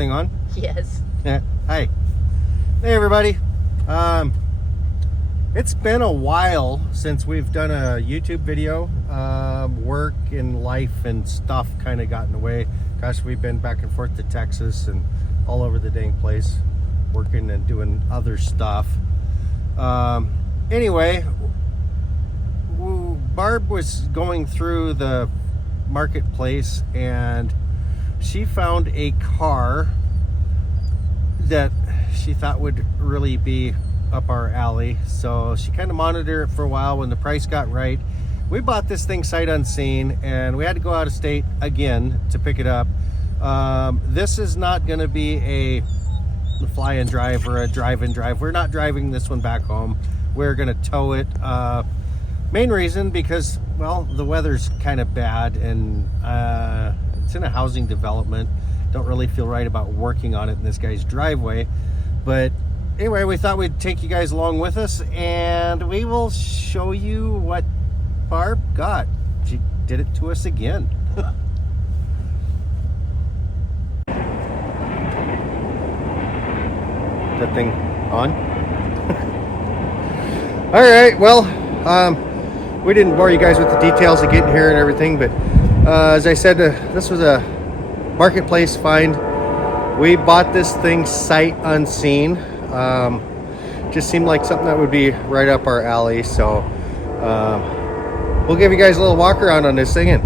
thing on? Yes. Yeah. Hi. Hey everybody. It's been a while since we've done a YouTube video. Work and life and stuff kind of got in the way. Gosh, we've been back and forth to Texas and all over the dang place, working and doing other stuff. Anyway, Barb was going through the marketplace and she found a car that she thought would really be up our alley. So she kind of monitored it for a while. When the price got right, we bought this thing sight unseen, and we had to go out of state again to pick it up. This is not going to be a fly and drive or a drive and drive. We're not driving this one back home. We're going to tow it. Main reason because, well, the weather's kind of bad, and it's in a housing development. Don't really feel right about working on it in this guy's driveway. But anyway, we thought we'd take you guys along with us, and we will show you what Barb got. She did it to us again. That thing on? All right, well, we didn't bore you guys with the details of getting here and everything, but as I said, this was a marketplace find. We bought this thing sight unseen. Just seemed like something that would be right up our alley, so we'll give you guys a little walk around on this thing and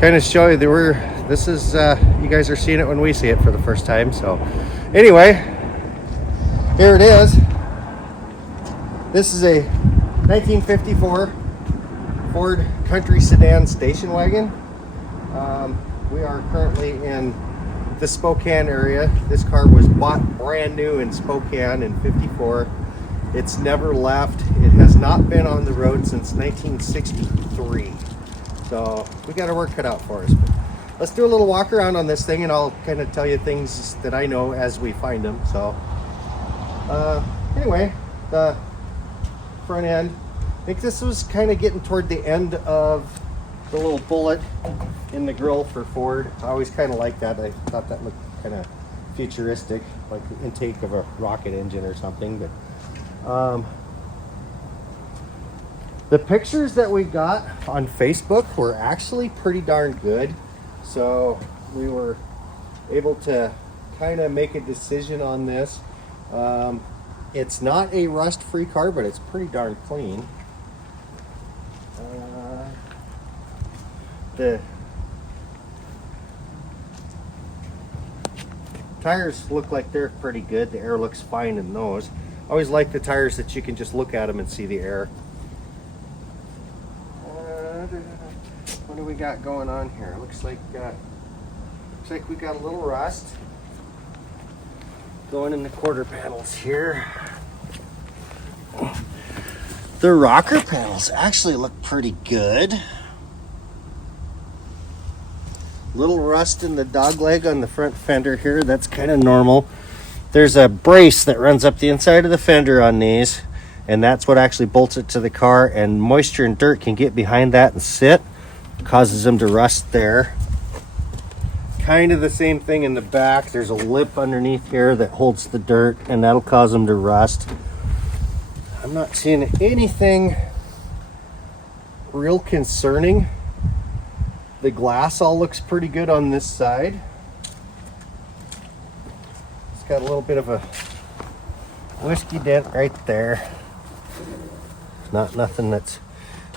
kind of show you that this is you guys are seeing it when we see it for the first time. So anyway, here it is. This is a 1954 Ford Country Sedan station wagon. We are currently in the Spokane area. This car was bought brand new in Spokane in '54. It's never left. It has not been on the road since 1963. So we got our work cut out for us. But let's do a little walk around on this thing, and I'll kind of tell you things that I know as we find them. So anyway, the front end, I think this was kind of getting toward the end of the little bullet in the grill for Ford. I always kind of liked that. I thought that looked kind of futuristic, like the intake of a rocket engine or something. But the pictures that we got on Facebook were actually pretty darn good, so we were able to kind of make a decision on this. It's not a rust-free car, but it's pretty darn clean. The tires look like they're pretty good. The air looks fine in those. I always like the tires that you can just look at them and see the air. What do we got going on here? Looks like we got a little rust going in the quarter panels here. The rocker panels actually look pretty good. Little rust in the dog leg on the front fender here. That's kind of normal. There's a brace that runs up the inside of the fender on these, and that's what actually bolts it to the car, and moisture and dirt can get behind that and sit. Causes them to rust there. Kind of the same thing in the back. There's a lip underneath here that holds the dirt, and that'll cause them to rust. I'm not seeing anything real concerning. The glass all looks pretty good on this side. It's got a little bit of a whiskey dent right there. Not nothing that's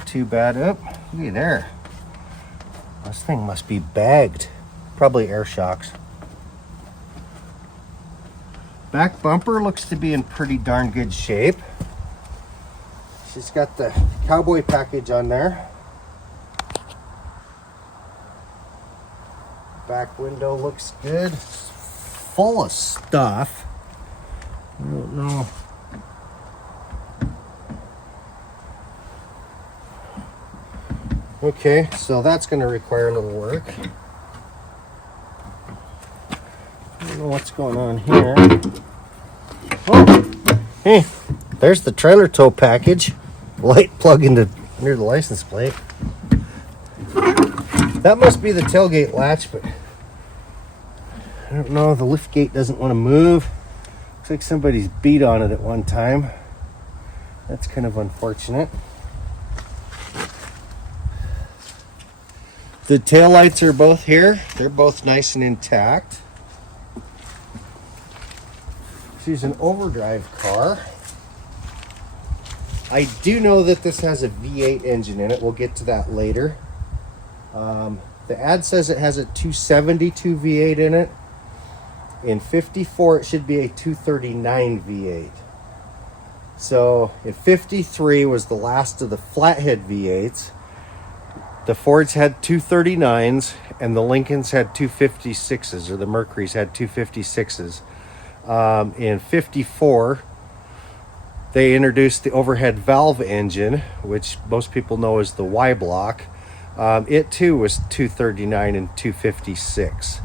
too bad. Oh, look at there. This thing must be bagged. Probably air shocks. Back bumper looks to be in pretty darn good shape. She's got the cowboy package on there. Back window looks good. It's full of stuff. I don't know. Okay, so that's going to require a little work. I don't know what's going on here. Oh, hey, there's the trailer tow package. Light plug into near the license plate. That must be the tailgate latch, but I don't know, the lift gate doesn't want to move. Looks like somebody's beat on it at one time. That's kind of unfortunate. The taillights are both here. They're both nice and intact. She's an overdrive car. I do know that this has a V8 engine in it. We'll get to that later. The ad says it has a 272 V8 in it. In 54, it should be a 239 V8. So in 53 was the last of the flathead V8s. The Fords had 239s and the Lincolns had 256s, or the Mercurys had 256s. In 54, they introduced the overhead valve engine, which most people know as the Y block. It too was 239 and 256.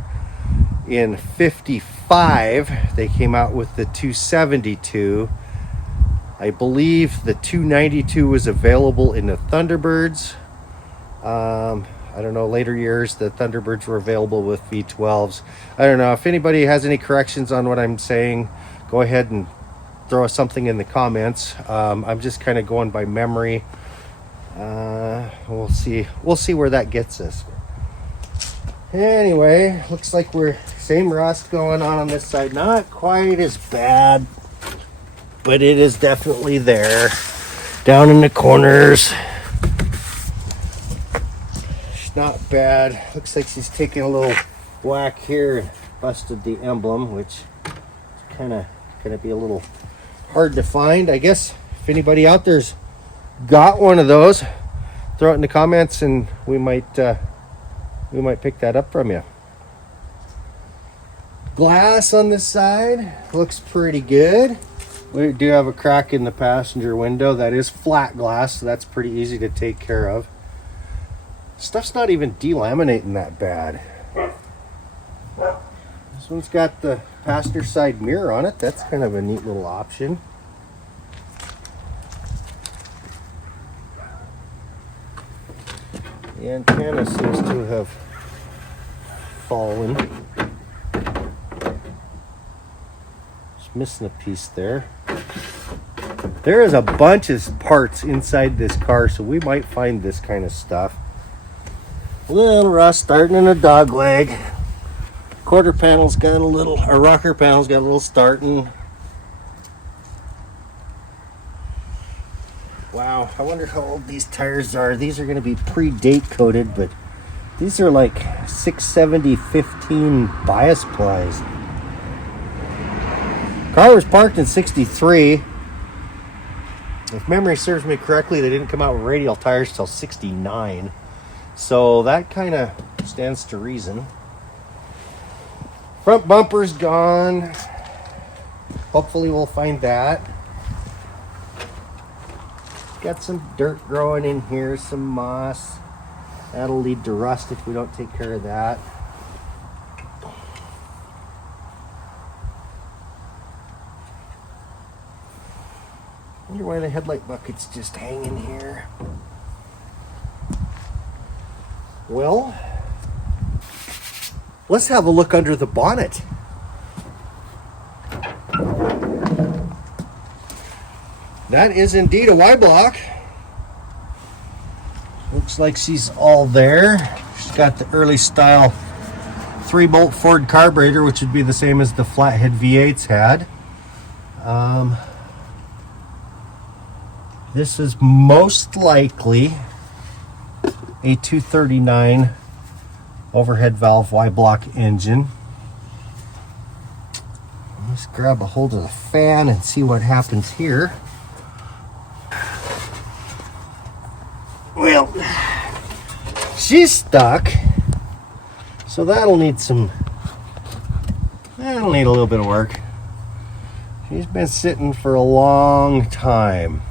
In 55, they came out with the 272. I believe the 292 was available in the Thunderbirds. I don't know, later years the Thunderbirds were available with V12s. I don't know. If anybody has any corrections on what I'm saying, go ahead and throw something in the comments. I'm just kind of going by memory. We'll see where that gets us. Anyway, looks like we're same rust going on this side. Not quite as bad, but it is definitely there. Down in the corners. Not bad. Looks like she's taking a little whack here and busted the emblem, which is kind of gonna be a little hard to find. I guess if anybody out there's got one of those, throw it in the comments and we might pick that up from you. Glass on this side looks pretty good. We do have a crack in the passenger window. That is flat glass, so that's pretty easy to take care of. Stuff's not even delaminating that bad. This one's got the passenger side mirror on it. That's kind of a neat little option. The antenna seems to have fallen. Just missing a piece there. There is a bunch of parts inside this car, so we might find this kind of stuff. Little rust starting in a dog leg. Quarter panel's got a little, or rocker panel's got a little starting. Wow, I wonder how old these tires are. These are going to be pre-date coated, but these are like 670/15 bias plies. Car was parked in 63. If memory serves me correctly, they didn't come out with radial tires till 69. So that kind of stands to reason. Front bumper's gone. Hopefully we'll find that. Got some dirt growing in here, some moss. That'll lead to rust if we don't take care of that. Wonder why the headlight bucket's just hanging here. Well, let's have a look under the bonnet. That is indeed a Y block. Looks like she's all there. She's got the early style 3-bolt Ford carburetor, which would be the same as the flathead V8s had. This is most likely a 239 overhead valve Y block engine. Let's grab a hold of the fan and see what happens here. Well, she's stuck, so that'll need a little bit of work. She's been sitting for a long time.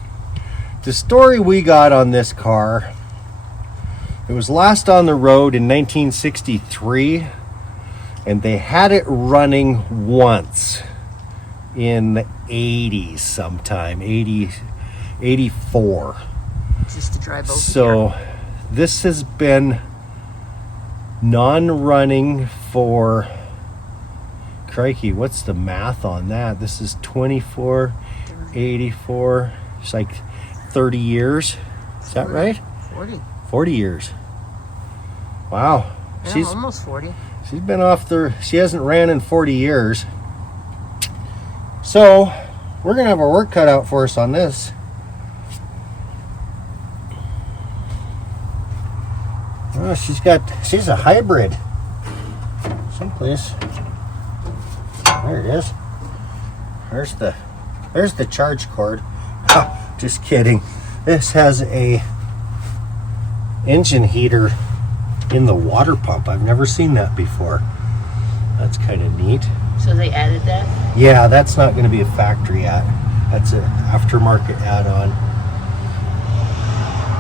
The story we got on this car, it was last on the road in 1963, and they had it running once in the 80s sometime, 84. Just to drive over so here. This has been non-running for crikey, what's the math on that? This is 24, 84. It's like 30 years. Is that right? 40. 40 years. Wow. Yeah, She's almost 40. She's been off there. She hasn't ran in 40 years. So we're going to have our work cut out for us on this. Oh, she's a hybrid. Someplace. There it is. There's the charge cord. Oh, just kidding. This has a engine heater in the water pump. I've never seen that before. That's kind of neat. So they added that? Yeah, that's not going to be a factory ad. That's an aftermarket add-on.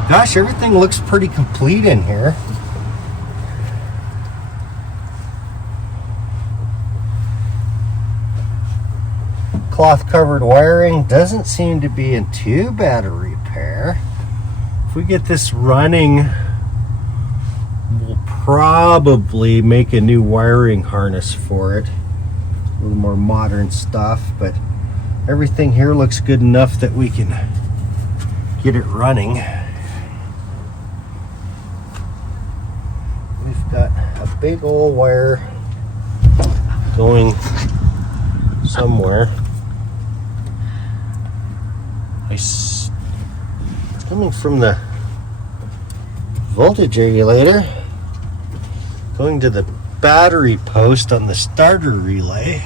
Gosh, everything looks pretty complete in here. Cloth covered wiring doesn't seem to be in too bad a repair. If we get this running, we'll probably make a new wiring harness for it. A little more modern stuff, but everything here looks good enough that we can get it running. We've got a big old wire going somewhere. It's coming from the voltage regulator, going to the battery post on the starter relay.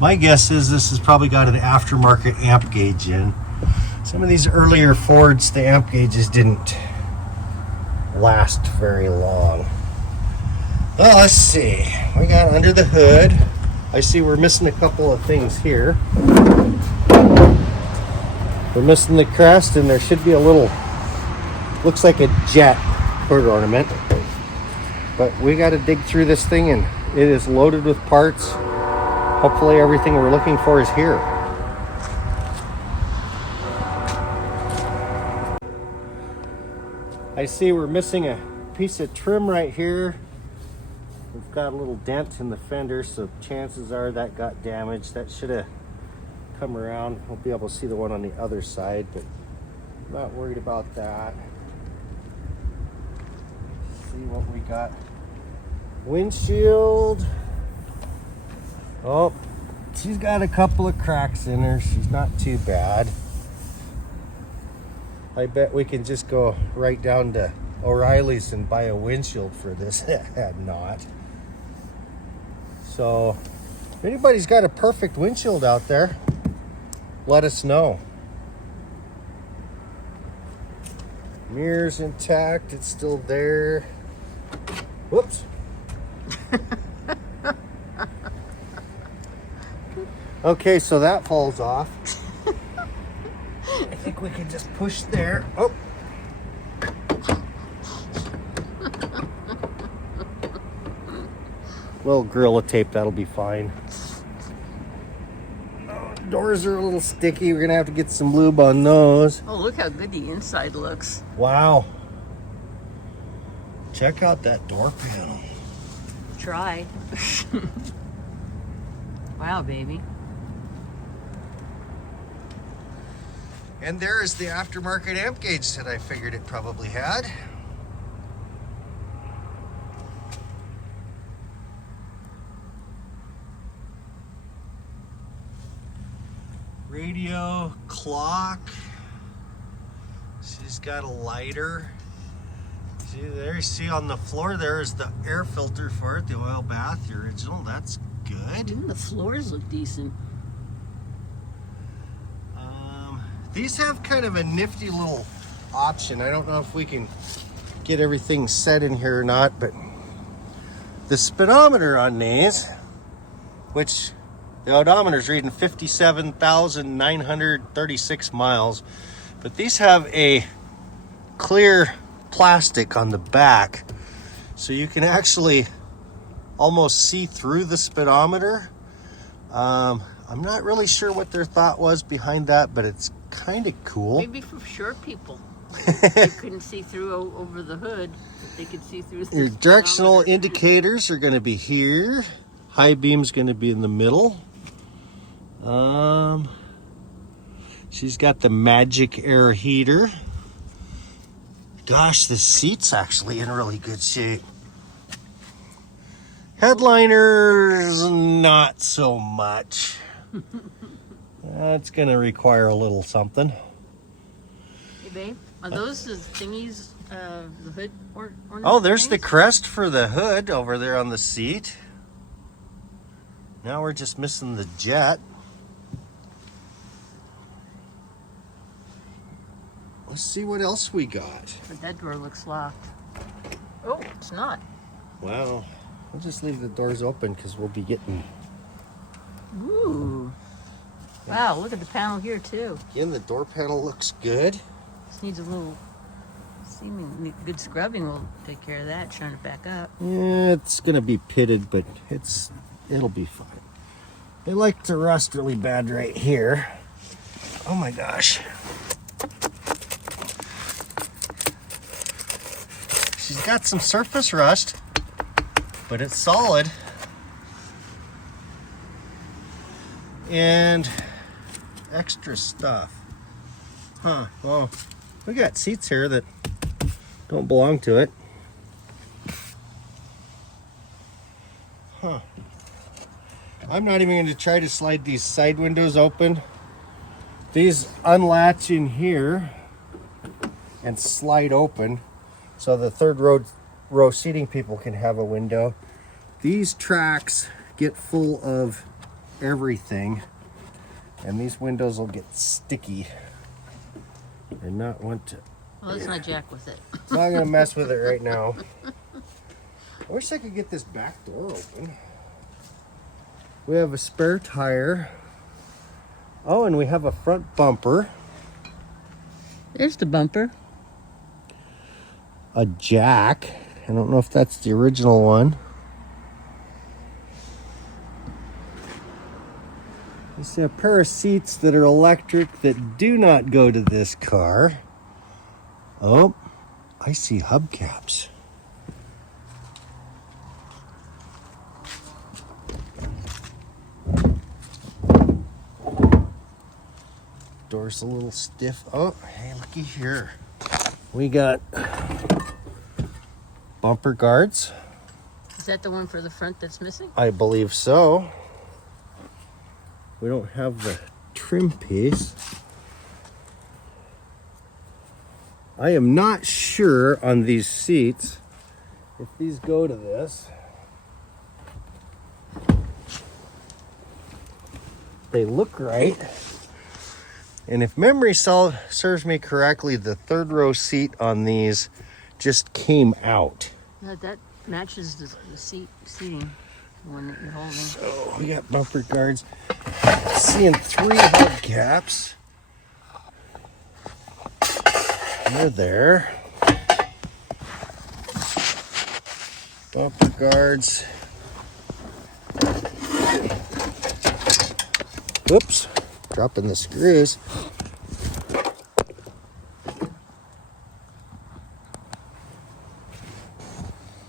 My guess is this has probably got an aftermarket amp gauge in. Some of these earlier Fords, the amp gauges didn't last very long. Well, let's see. We got under the hood. I see we're missing a couple of things here. We're missing the crest, and there should be a little, looks like a jet hood ornament. But we got to dig through this thing, and it is loaded with parts. Hopefully everything we're looking for is here. I see we're missing a piece of trim right here. We've got a little dent in the fender, so chances are that got damaged. That should have come around. We'll be able to see the one on the other side, but I'm not worried about that. See what we got. Windshield. Oh, she's got a couple of cracks in her. She's not too bad. I bet we can just go right down to O'Reilly's and buy a windshield for this. Not. So, if anybody's got a perfect windshield out there, let us know. Mirror's intact. It's still there. Whoops. Okay, so that falls off. I think we can just push there. Oh. Little Gorilla Tape, that'll be fine. Oh, doors are a little sticky. We're gonna have to get some lube on those. Oh, look how good the inside looks. Wow. Check out that door panel. Try. Wow, baby. And there is the aftermarket amp gauge that I figured it probably had. Radio, clock. She's got a lighter. See there, see on the floor there is the air filter for it, the oil bath, the original. That's good. Ooh, the floors look decent. These have kind of a nifty little option. I don't know if we can get everything set in here or not, but the speedometer on these, which the odometer is reading 57,936 miles, but these have a clear plastic on the back, so you can actually almost see through the speedometer. I'm not really sure what their thought was behind that, but it's kind of cool. Maybe for short people. They couldn't see through over the hood, but they could see through the Your directional indicators are going to be here. High beam's going to be in the middle. She's got the magic air heater. Gosh, the seat's actually in really good shape. Headliners, not so much. That's going to require a little something. Hey, babe, are those the thingies, the hood ornament? Oh, there's things? the crest for the hood over there on the seat. Now we're just missing the jet. Let's see what else we got. But that door looks locked. Oh, it's not. Wow. We'll just leave the doors open because we'll be getting... Ooh. Wow, look at the panel here, too. Again, the door panel looks good. This needs a little seeming good scrubbing. Will take care of that, shine it back up. Yeah, it's going to be pitted, but it'll be fine. They like to rust really bad right here. Oh my gosh. She's got some surface rust, but it's solid. And extra stuff. Huh, well, we got seats here that don't belong to it. Huh. I'm not even going to try to slide these side windows open. These unlatch in here and slide open so the third row seating people can have a window. These tracks get full of everything and these windows will get sticky and not want to. Well, let's not jack with it. I'm not going to mess with it right now. I wish I could get this back door open. We have a spare tire. Oh, and we have a front bumper. There's the bumper. A jack. I don't know if that's the original one. You see a pair of seats that are electric that do not go to this car. Oh, I see hubcaps. Door's a little stiff. Oh, hey, looky here. We got bumper guards. Is that the one for the front that's missing? I believe so. We don't have the trim piece. I am not sure on these seats if these go to this. They look right. And if memory serves me correctly, the third row seat on these just came out. That matches the seating, the one that you're holding. So we got bumper guards. Seeing 3 hubcaps. They're there. Bumper guards. Whoops. Dropping the screws.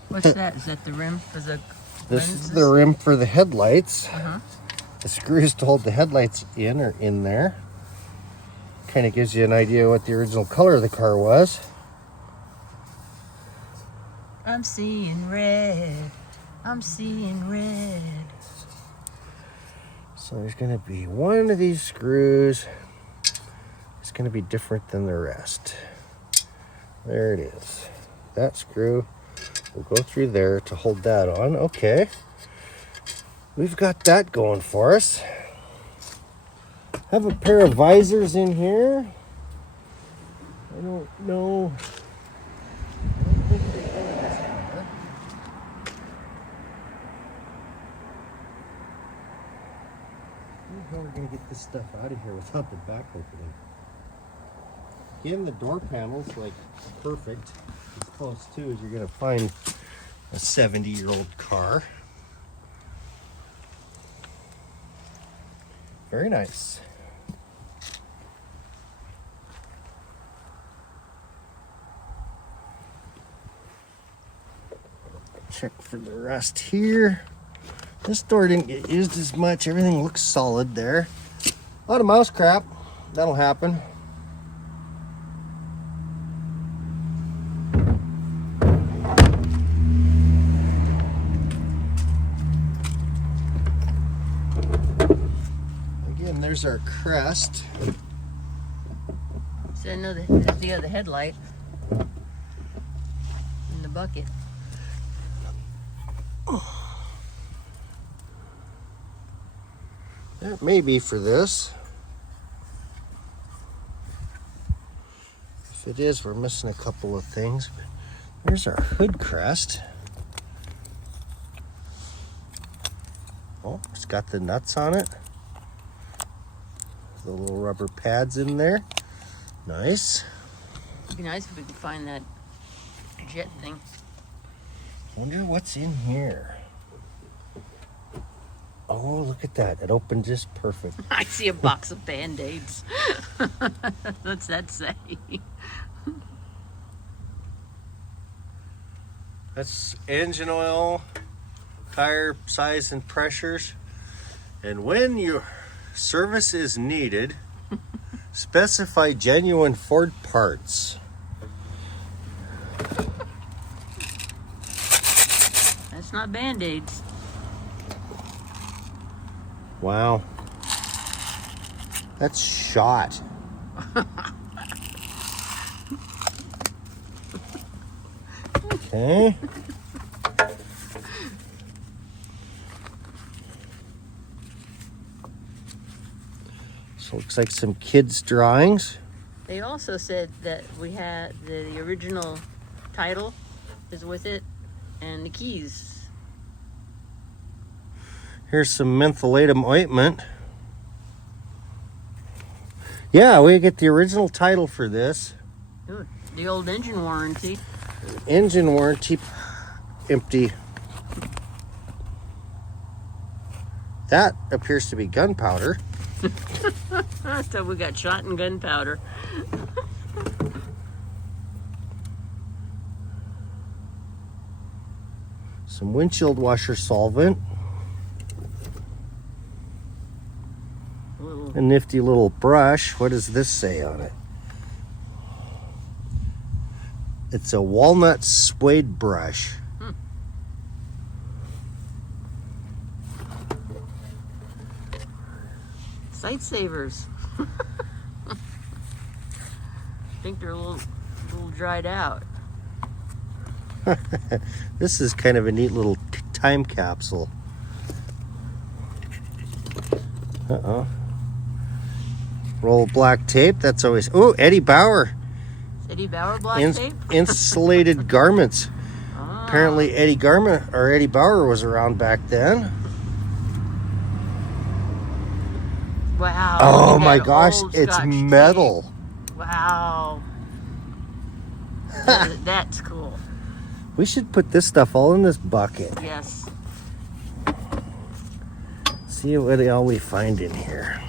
What's that? Is that the rim for the This lenses? is the rim for the headlights. Uh-huh. The screws to hold the headlights in are in there. Kind of gives you an idea what the original color of the car was. I'm seeing red. I'm seeing red. So there's going to be one of these screws. It's going to be different than the rest. There it is. That screw will go through there to hold that on. Okay. We've got that going for us. Have a pair of visors in here. I don't know. I don't think they go this far. How we're going to get this stuff out of here without the back opening. Again, the door panel's like perfect. As close to as you're going to find a 70-year-old car. Very nice. Check for the rust here. This door didn't get used as much. Everything looks solid there. A lot of mouse crap. That'll happen. Again, there's our crest. So I know there's the other headlight in the bucket. That may be for this. If it is, we're missing a couple of things. There's our hood crest. Oh, it's got the nuts on it. The little rubber pads in there. Nice. It'd be nice if we could find that jet thing. Wonder what's in here. Oh, look at that. It opened just perfect. I see a box of Band-Aids. What's that say? That's engine oil, tire size and pressures. And when your service is needed, specify genuine Ford parts. That's not Band-Aids. Wow. That's shot. Okay. So looks like some kids' drawings. They also said that we had the original title is with it and the keys. Here's some mentholatum ointment. Yeah, we get the original title for this. Ooh, the old engine warranty. Engine warranty empty. That appears to be gunpowder. So we got shot in gunpowder. Some windshield washer solvent. A nifty little brush. What does this say on it? It's a walnut suede brush. Sight savers. I think they're a little dried out. This is kind of a neat little time capsule. Uh-oh. Roll of black tape. That's always... Oh, Eddie Bauer. Eddie Bauer black tape? Insulated garments. Ah. Apparently Eddie Bauer was around back then. Wow. Oh look at my that gosh, old it's Scotch metal. tape. Wow. That's cool. We should put this stuff all in this bucket. Yes. See what all we find in here.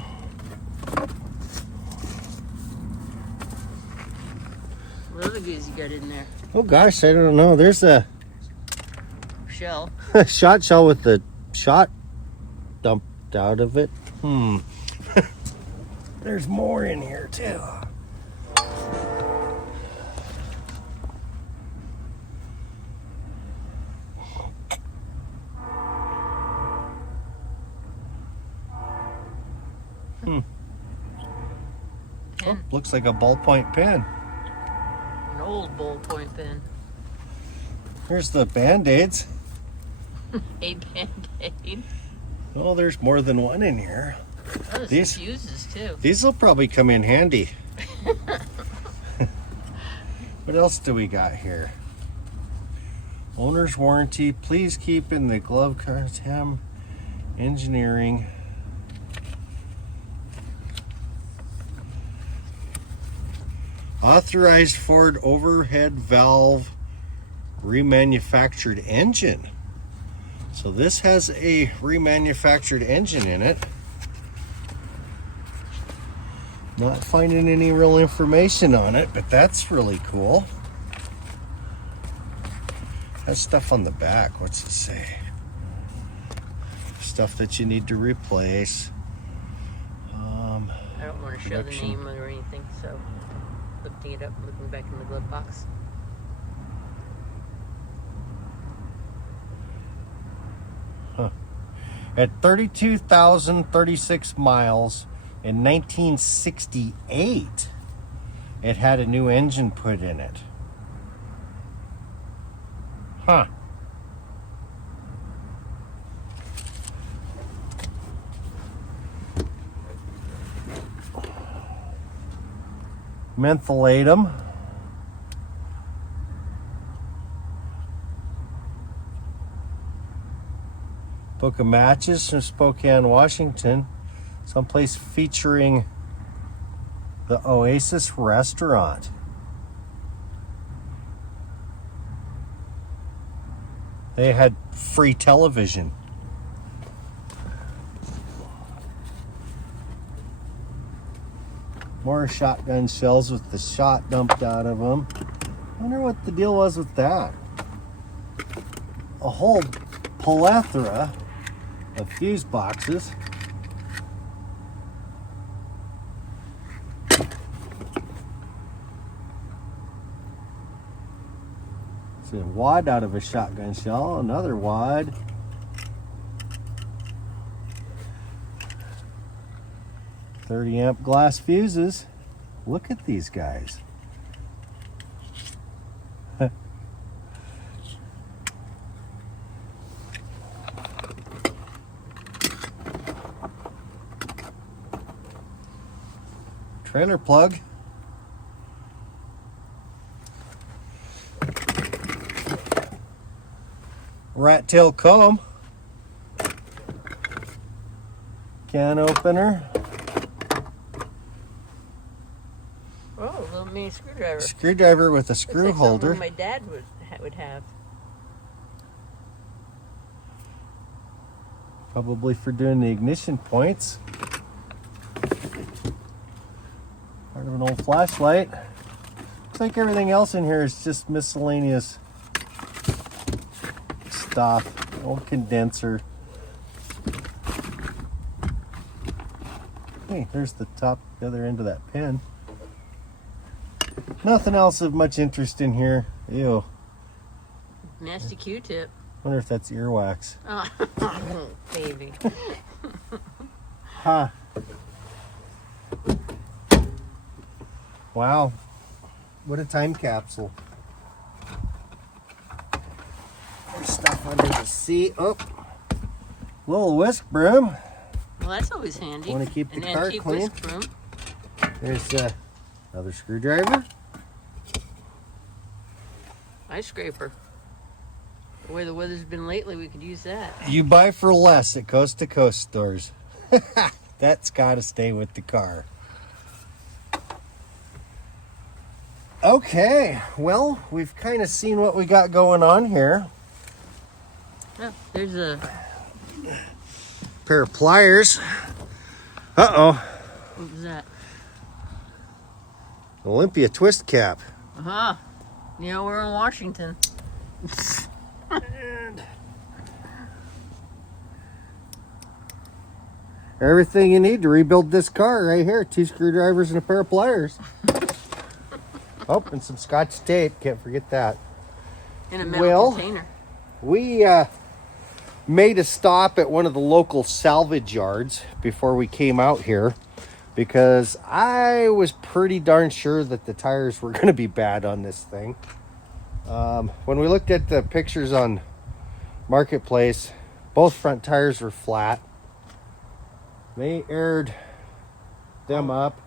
What other goodies you got in there? Oh gosh, I don't know. There's a Shell. shot shell with the shot dumped out of it. There's more in here too. Oh, looks like a ballpoint pen. An old ballpoint pen. Here's the Band-Aids. A Band-Aid. Oh, there's more than one in here. Oh, there's These- some fuses too. These will probably come in handy. What else do we got here? Owner's warranty. Please keep in the glove cards. Ham engineering. Authorized Ford overhead valve remanufactured engine. So this has a remanufactured engine in it. Not finding any real information on it, but that's really cool. Has stuff on the back. What's it say? stuff that you need to replace. I don't want to show the name or anything, so looking it up, looking back in the glove box. At 32,036 miles in 1968, it had a new engine put in it. Huh. Mentholatum. Book of matches from Spokane, Washington. Someplace featuring the Oasis restaurant. They had free television. More shotgun shells with the shot dumped out of them. I wonder what the deal was with that. A whole plethora of fuse boxes. It's a wad out of a shotgun shell, another wad. .30 amp glass fuses. Look at these guys. Trailer plug. Rat tail comb. Can opener. Oh, a little mini screwdriver. Screwdriver with a screw Looks like holder. something my dad would have. Probably for doing the ignition points. Part of an old flashlight. Looks like everything else in here is just miscellaneous stuff. Old condenser. Hey, there's the top, the other end of that pin. Nothing else of much interest in here. Ew. Nasty Q-tip. Wonder if that's earwax. Oh, baby. Huh. Wow. What a time capsule. There's stuff under the seat. Oh. Little whisk broom. Well, that's always handy. Want to keep the An car antique clean. whisk broom. There's another screwdriver. Ice scraper. The way the weather's been lately, we could use that. You buy for less at Coast to Coast stores. That's got to stay with the car. Okay, well, we've kind of seen what we got going on here. Oh, there's a... Pair of pliers. Uh-oh. What was that? Olympia twist cap. Uh-huh. You know, we're in Washington. And everything you need to rebuild this car right here. 2 screwdrivers and a pair of pliers. Oh, and some Scotch tape. Can't forget that. In a metal container. We made a stop at one of the local salvage yards before we came out here because I was pretty darn sure that the tires were going to be bad on this thing. When we looked at the pictures on Marketplace, both front tires were flat. They aired them up.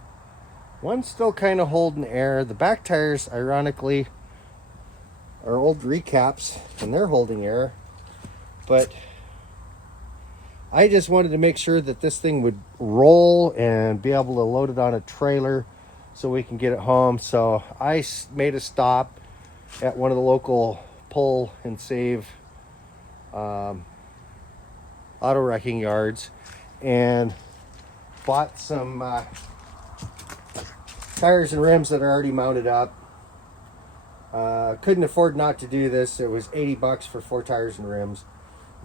One's still kind of holding air. The back tires, ironically, are old recaps and they're holding air. But I just wanted to make sure that this thing would roll and be able to load it on a trailer so we can get it home. So I made a stop at one of the local pull and save auto wrecking yards and bought some tires and rims that are already mounted up. Couldn't afford not to do this. It was $80 for 4 tires and rims.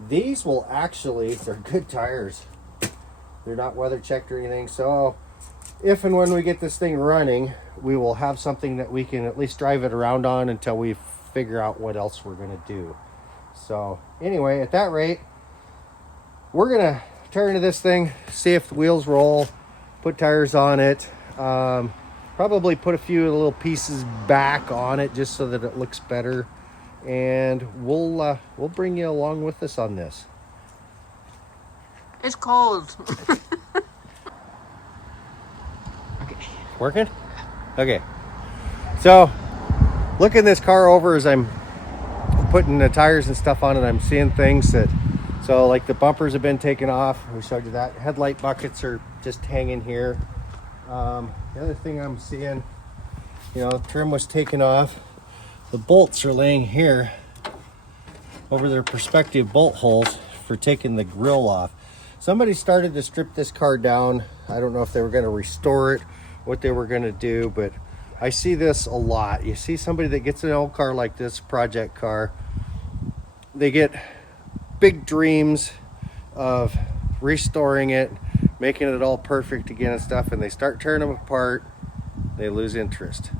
These will actually, they're good tires. They're not weather checked or anything. So if and when we get this thing running, we will have something that we can at least drive it around on until we figure out what else we're going to do. So anyway, at that rate, we're going to turn into this thing, see if the wheels roll, put tires on it, probably put a few little pieces back on it just so that it looks better, and we'll bring you along with us on this. It's cold. Okay. Working? Okay. So, looking this car over as I'm putting the tires and stuff on it, I'm seeing things that, so like the bumpers have been taken off. We showed you that. Headlight buckets are just hanging here. The other thing I'm seeing, trim was taken off. The bolts are laying here over their perspective bolt holes for taking the grill off. Somebody started to strip this car down. I don't know if they were going to restore it, what they were going to do, but I see this a lot. You see somebody that gets an old car like this, project car, they get big dreams of restoring it, making it all perfect again and stuff, and they start tearing them apart, they lose interest.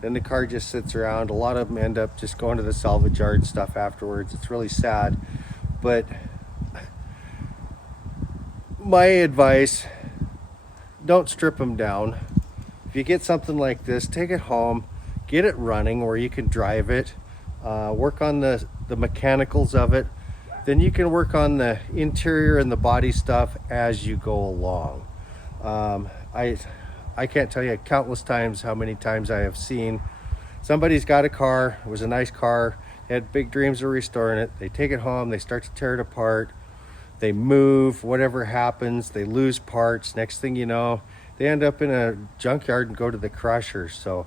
Then the car just sits around. A lot of them end up just going to the salvage yard stuff afterwards. It's really sad, but my advice, don't strip them down. If you get something like this, take it home, get it running where you can drive it, work on the mechanicals of it. Then you can work on the interior and the body stuff as you go along. I can't tell you countless times how many times I have seen somebody's got a car, it was a nice car, they had big dreams of restoring it, they take it home, they start to tear it apart, they move, whatever happens, they lose parts, next thing you know, they end up in a junkyard and go to the crusher. So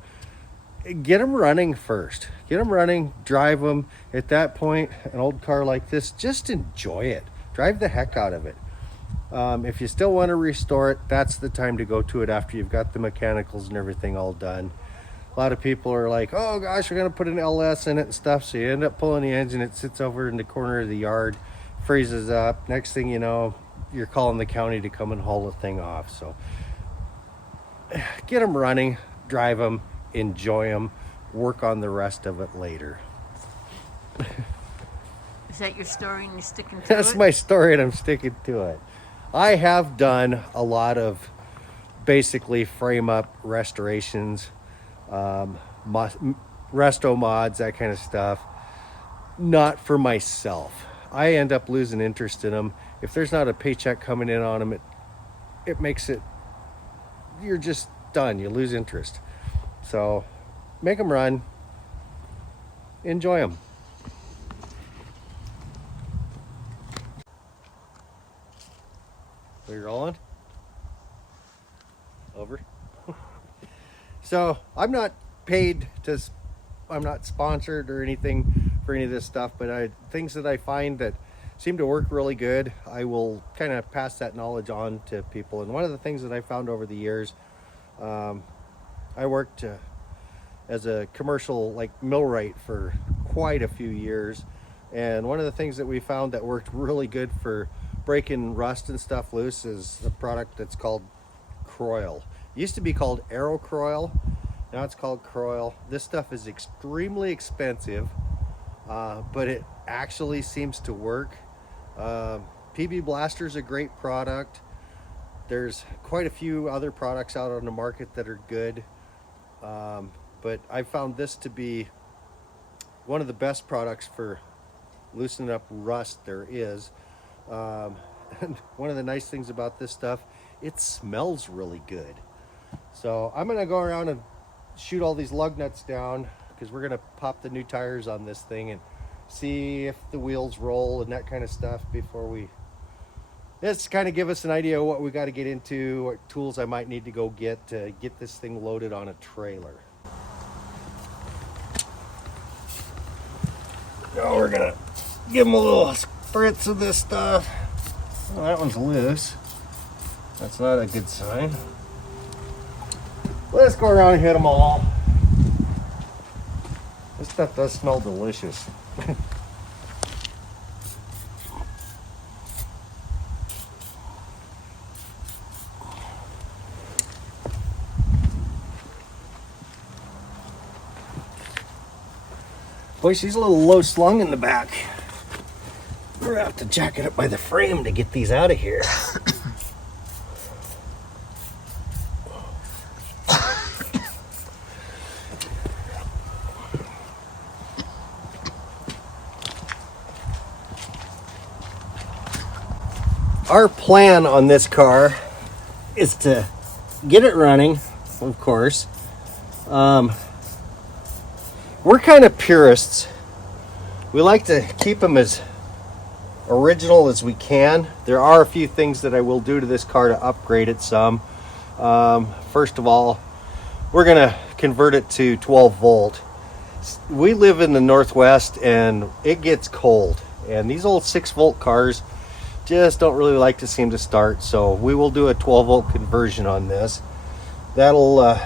get them running first. Get them running, drive them. At that point, an old car like this, just enjoy it. Drive the heck out of it. If you still want to restore it, that's the time to go to it after you've got the mechanicals and everything all done. A lot of people are like, oh gosh, we're going to put an LS in it and stuff. So you end up pulling the engine, it sits over in the corner of the yard, freezes up. Next thing you know, you're calling the county to come and haul the thing off. So get them running, drive them, enjoy them, work on the rest of it later. Is that your story and you're sticking to That's it? my story and I'm sticking to it. I have done a lot of basically frame up restorations, resto mods, that kind of stuff. Not for myself. I end up losing interest in them. If there's not a paycheck coming in on them, it makes it, you're just done. You lose interest. So make them run, enjoy them. Are you rolling? Over. So I'm not paid to, I'm not sponsored or anything for any of this stuff, but things that I find that seem to work really good, I will kind of pass that knowledge on to people. And one of the things that I found over the years, I worked as a commercial millwright for quite a few years, and one of the things that we found that worked really good for breaking rust and stuff loose is a product that's called Croil. It used to be called Aero Croil, now it's called Croil. This stuff is extremely expensive, but it actually seems to work. PB Blaster's a great product. There's quite a few other products out on the market that are good, but I found this to be one of the best products for loosening up rust there is. And one of the nice things about this stuff, it smells really good. So I'm gonna go around and shoot all these lug nuts down because we're gonna pop the new tires on this thing and see if the wheels roll and that kind of stuff before we, just kind of give us an idea of what we got to get into, what tools I might need to go get to get this thing loaded on a trailer. Now we're gonna give them a little spritz of this stuff. Well, that one's loose. That's not a good sign. Let's go around and hit them all. This stuff does smell delicious. Boy, she's a little low slung in the back. We're gonna have to jack it up by the frame to get these out of here. Our plan on this car is to get it running, of course. We're kind of purists. We like to keep them as original as we can. There are a few things that I will do to this car to upgrade it some. First of all, we're gonna convert it to 12 volt. We live in the Northwest and it gets cold, and these old 6 volt cars just don't really like to seem to start, so we will do a 12 volt conversion on this. That'll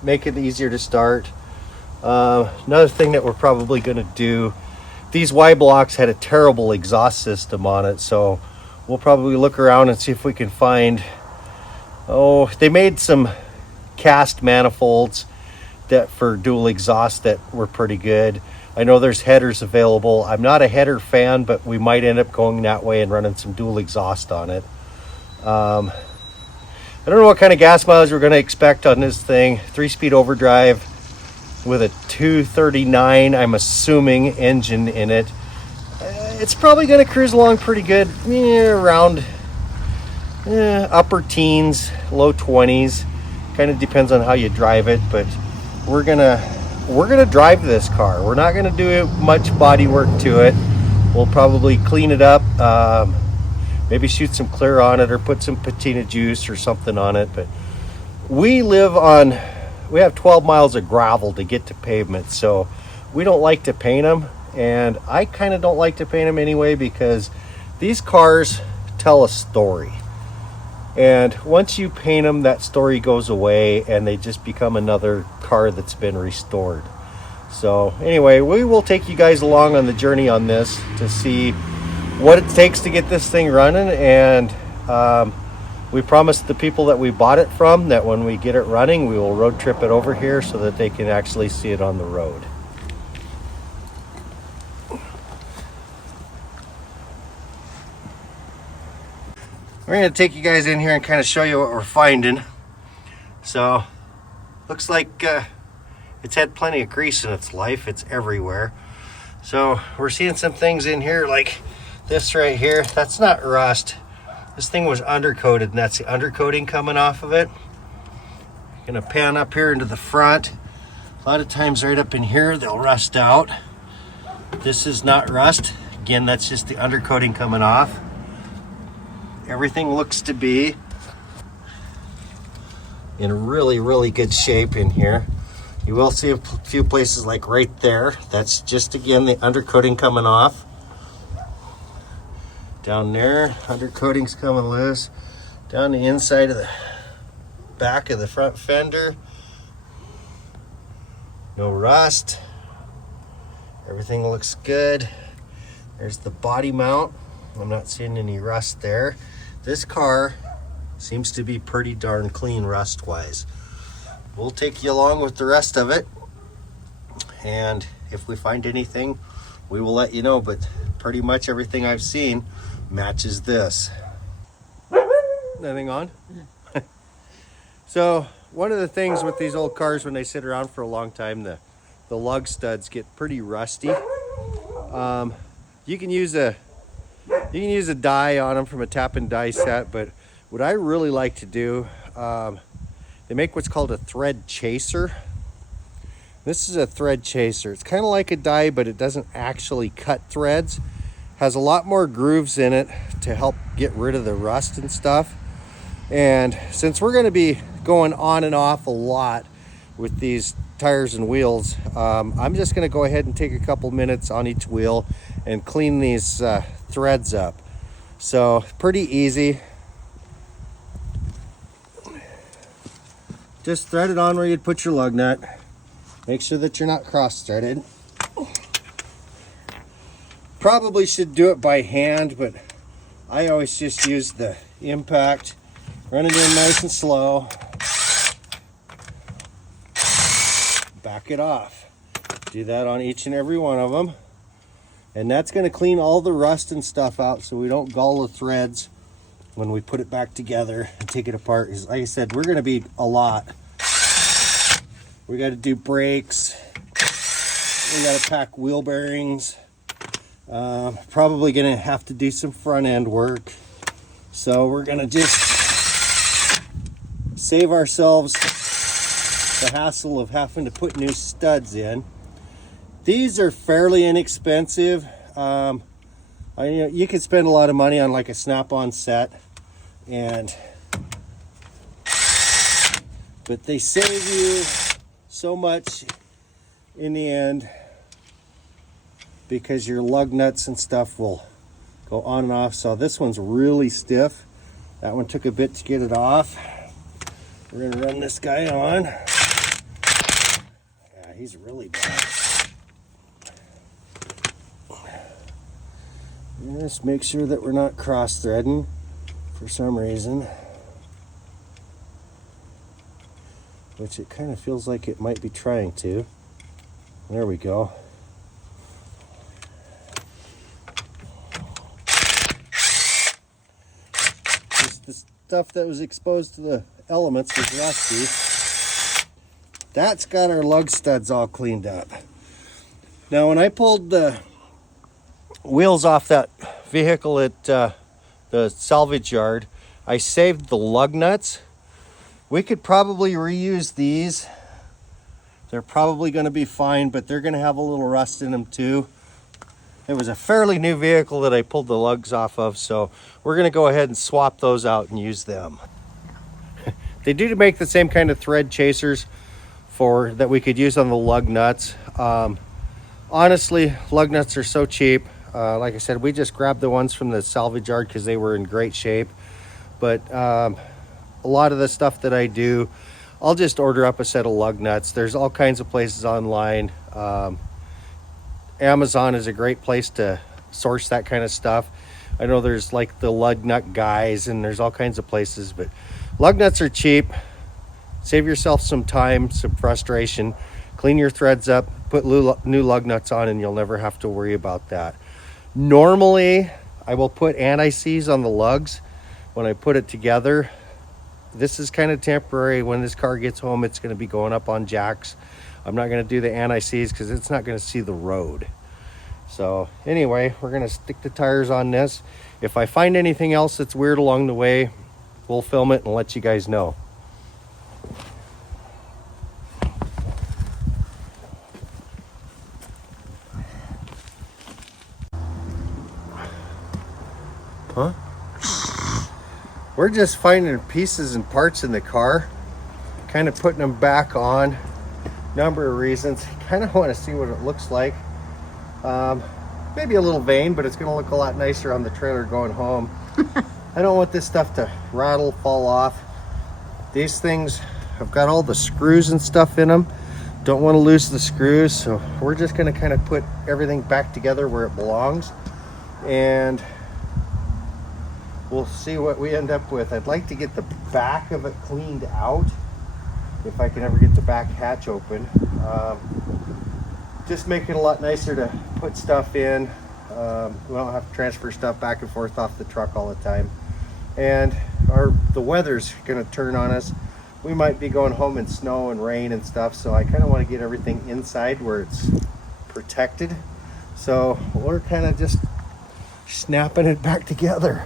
make it easier to start. Another thing that we're probably going to do, these Y blocks had a terrible exhaust system on it, so we'll probably look around and see if we can find, they made some cast manifolds that for dual exhaust that were pretty good. I know there's headers available. I'm not a header fan, but we might end up going that way and running some dual exhaust on it. I don't know what kind of gas mileage we're going to expect on this thing. 3-speed overdrive with a 239, I'm assuming, engine in it. It's probably going to cruise along pretty good, around upper teens, low 20s. Kind of depends on how you drive it, but we're gonna drive this car. We're not gonna do much body work to it. We'll probably clean it up, maybe shoot some clear on it or put some patina juice or something on it. But we have 12 miles of gravel to get to pavement, so we don't like to paint them, and I kind of don't like to paint them anyway, because these cars tell a story. And once you paint them, that story goes away and they just become another car that's been restored. So anyway, we will take you guys along on the journey on this to see what it takes to get this thing running. And we promised the people that we bought it from that when we get it running, we will road trip it over here so that they can actually see it on the road. We're going to take you guys in here and kind of show you what we're finding. So, looks like it's had plenty of grease in its life. It's everywhere. So, we're seeing some things in here like this right here. That's not rust. This thing was undercoated, and that's the undercoating coming off of it. Going to pan up here into the front. A lot of times right up in here, they'll rust out. This is not rust. Again, that's just the undercoating coming off. Everything looks to be in really, really good shape in here. You will see a few places like right there. That's just, again, the undercoating coming off. Down there, undercoating's coming loose. Down the inside of the back of the front fender. No rust. Everything looks good. There's the body mount. I'm not seeing any rust there. This car seems to be pretty darn clean rust-wise. We'll take you along with the rest of it, and if we find anything, we will let you know, but pretty much everything I've seen matches this. Nothing on? So, one of the things with these old cars when they sit around for a long time, the lug studs get pretty rusty. You can use a die on them from a tap and die set, but what I really like to do, they make what's called a thread chaser. This is a thread chaser. It's kind of like a die, but it doesn't actually cut threads. Has a lot more grooves in it to help get rid of the rust and stuff. And since we're going to be going on and off a lot with these tires and wheels, I'm just going to go ahead and take a couple minutes on each wheel and clean these threads up. So pretty easy. Just thread it on where you'd put your lug nut. Make sure that you're not cross-threaded. Probably should do it by hand, but I always just use the impact. Run it in nice and slow. Back it off. Do that on each and every one of them. And that's going to clean all the rust and stuff out so we don't gall the threads when we put it back together and take it apart. Like I said, we're going to be a lot. We got to do brakes. We got to pack wheel bearings. Probably going to have to do some front end work. So we're going to just save ourselves the hassle of having to put new studs in. These are fairly inexpensive. You could spend a lot of money on like a snap-on set, but they save you so much in the end because your lug nuts and stuff will go on and off. So this one's really stiff. That one took a bit to get it off. We're gonna run this guy on. Yeah, he's really bad. Just make sure that we're not cross-threading for some reason, which it kind of feels like it might be trying to. There we go. Just the stuff that was exposed to the elements was rusty. That's got our lug studs all cleaned up. Now when I pulled the wheels off that vehicle at the salvage yard, I saved the lug nuts. We could probably reuse these. They're probably going to be fine, but they're going to have a little rust in them too. It was a fairly new vehicle that I pulled the lugs off of, so we're going to go ahead and swap those out and use them. They do make the same kind of thread chasers that we could use on the lug nuts. Honestly, lug nuts are so cheap. Like I said, we just grabbed the ones from the salvage yard because they were in great shape. But a lot of the stuff that I do, I'll just order up a set of lug nuts. There's all kinds of places online. Amazon is a great place to source that kind of stuff. I know there's like the lug nut guys and there's all kinds of places, but lug nuts are cheap. Save yourself some time, some frustration. Clean your threads up, put new lug nuts on, and you'll never have to worry about that. Normally, I will put anti-seize on the lugs when I put it together. This is kind of temporary. When this car gets home, it's going to be going up on jacks. I'm not going to do the anti-seize because it's not going to see the road. So anyway, we're going to stick the tires on this. If I find anything else that's weird along the way, we'll film it and let you guys know. Huh? We're just finding pieces and parts in the car, kind of putting them back on. Number of reasons. Kind of want to see what it looks like. Maybe a little vain, but it's going to look a lot nicer on the trailer going home. I don't want this stuff to rattle, fall off. These things have got all the screws and stuff in them. Don't want to lose the screws, so we're just going to kind of put everything back together where it belongs, and we'll see what we end up with. I'd like to get the back of it cleaned out if I can ever get the back hatch open. Just make it a lot nicer to put stuff in. We don't have to transfer stuff back and forth off the truck all the time. And the weather's going to turn on us. We might be going home in snow and rain and stuff, so I kind of want to get everything inside where it's protected. So we're kind of just snapping it back together.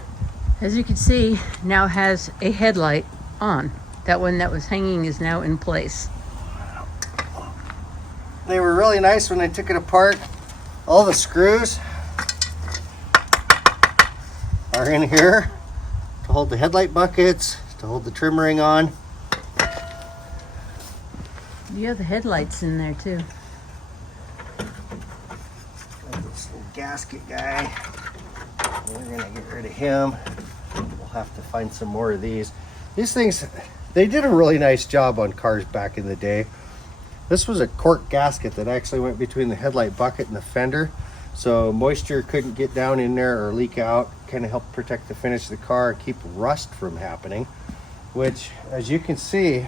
As you can see, now has a headlight on. That one that was hanging is now in place. They were really nice when I took it apart. All the screws are in here to hold the headlight buckets, to hold the trim ring on. You have the headlights in there too. Got this little gasket guy. We're gonna get rid of him. We'll have to find some more of these. These things, they did a really nice job on cars back in the day. This was a cork gasket that actually went between the headlight bucket and the fender, so moisture couldn't get down in there or leak out. Kind of helped protect the finish of the car, keep rust from happening, which, as you can see,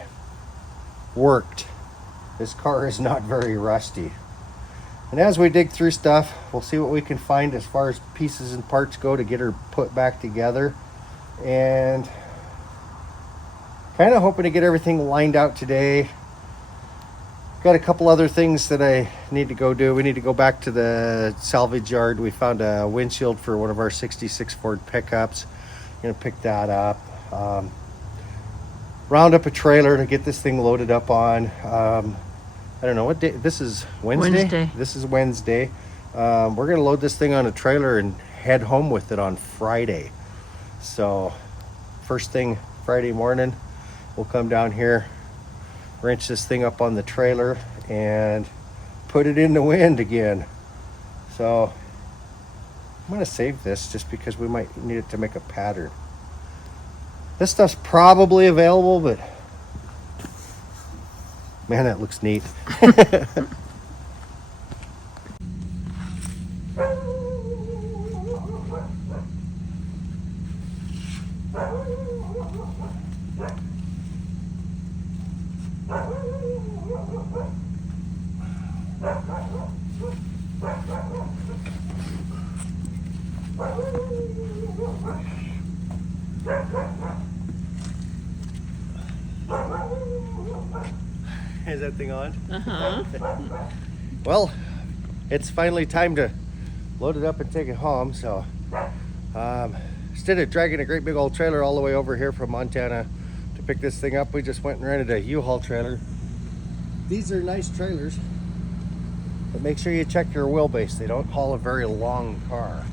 worked. This car is not very rusty. And as we dig through stuff, we'll see what we can find as far as pieces and parts go to get her put back together. And kind of hoping to get everything lined out today. Got a couple other things that I need to go do. We need to go back to the salvage yard. We found a windshield for one of our 66 Ford pickups. Gonna pick that up. Round up a trailer to get this thing loaded up on. I don't know what day. This is Wednesday. This is Wednesday. We're gonna load this thing on a trailer and head home with it on Friday. So first thing Friday morning, we'll come down here, wrench this thing up on the trailer and put it in the wind again. So I'm gonna save this just because we might need it to make a pattern. This stuff's probably available, but man, that looks neat. Is that thing on? Well, it's finally time to load it up and take it home. So instead of dragging a great big old trailer all the way over here from Montana to pick this thing up, we just went and rented a U-Haul trailer. These are nice trailers, but make sure you check your wheelbase. They don't haul a very long car.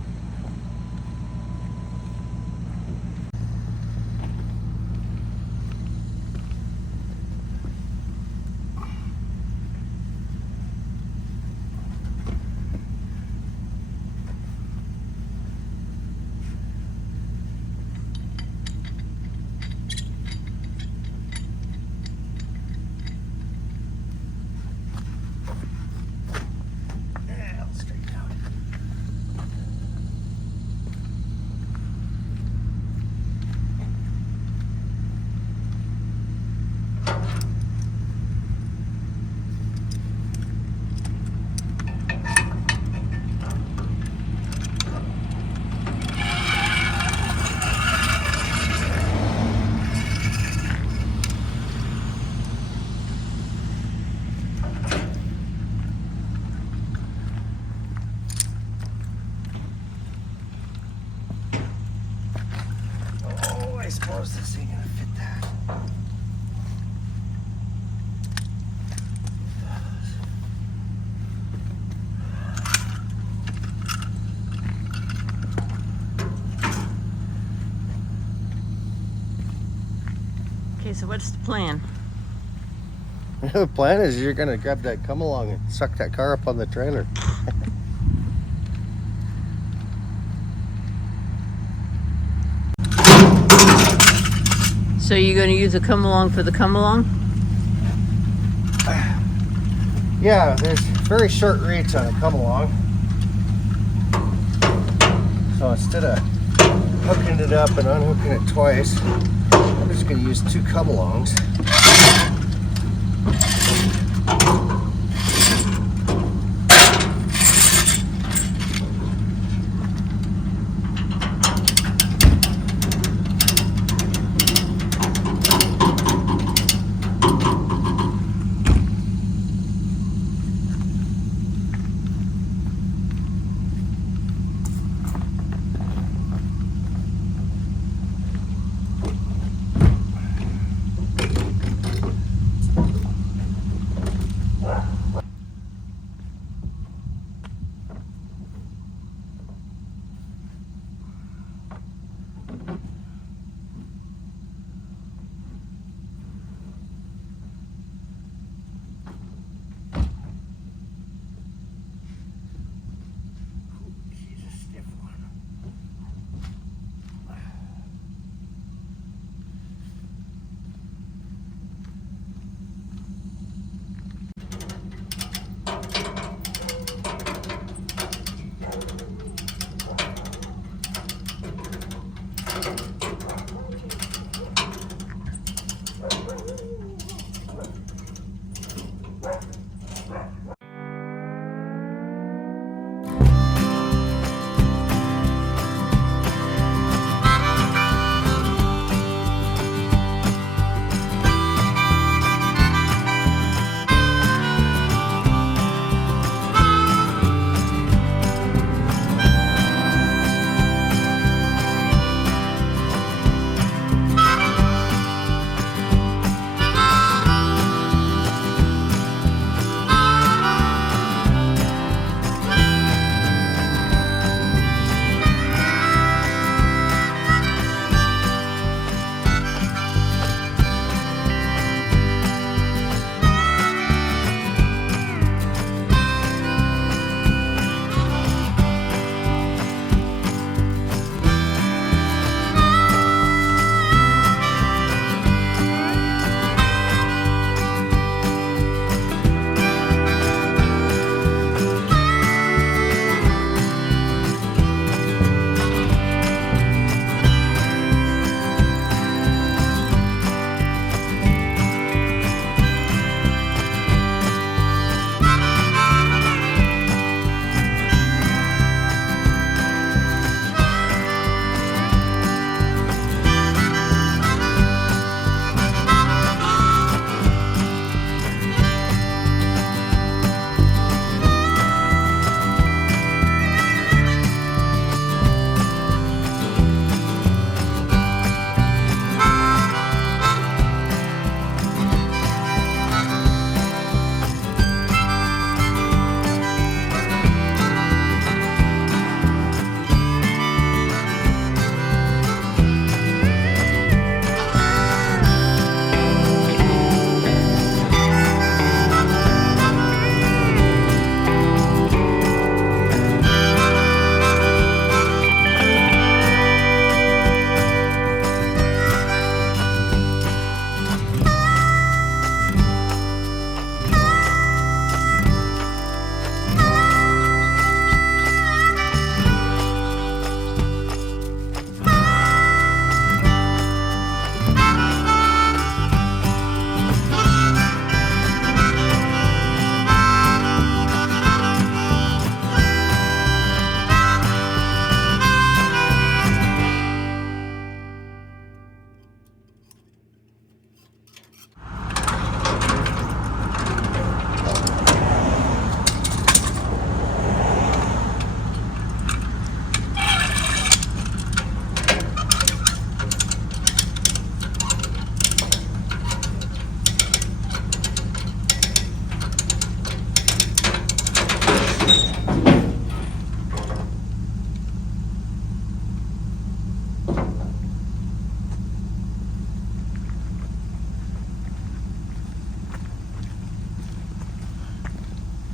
I suppose this ain't gonna fit that. Okay, so what's the plan? The plan is you're gonna grab that come along and suck that car up on the trailer. So you're going to use a come along for the come along? Yeah, there's very short reach on a come along. So instead of hooking it up and unhooking it twice, I'm just going to use two come alongs.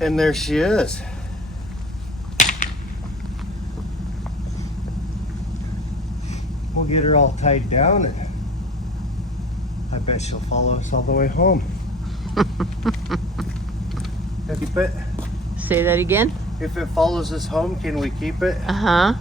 And there she is. We'll get her all tied down, and I bet she'll follow us all the way home. Keep it. Say that again? If it follows us home, can we keep it? Uh-huh.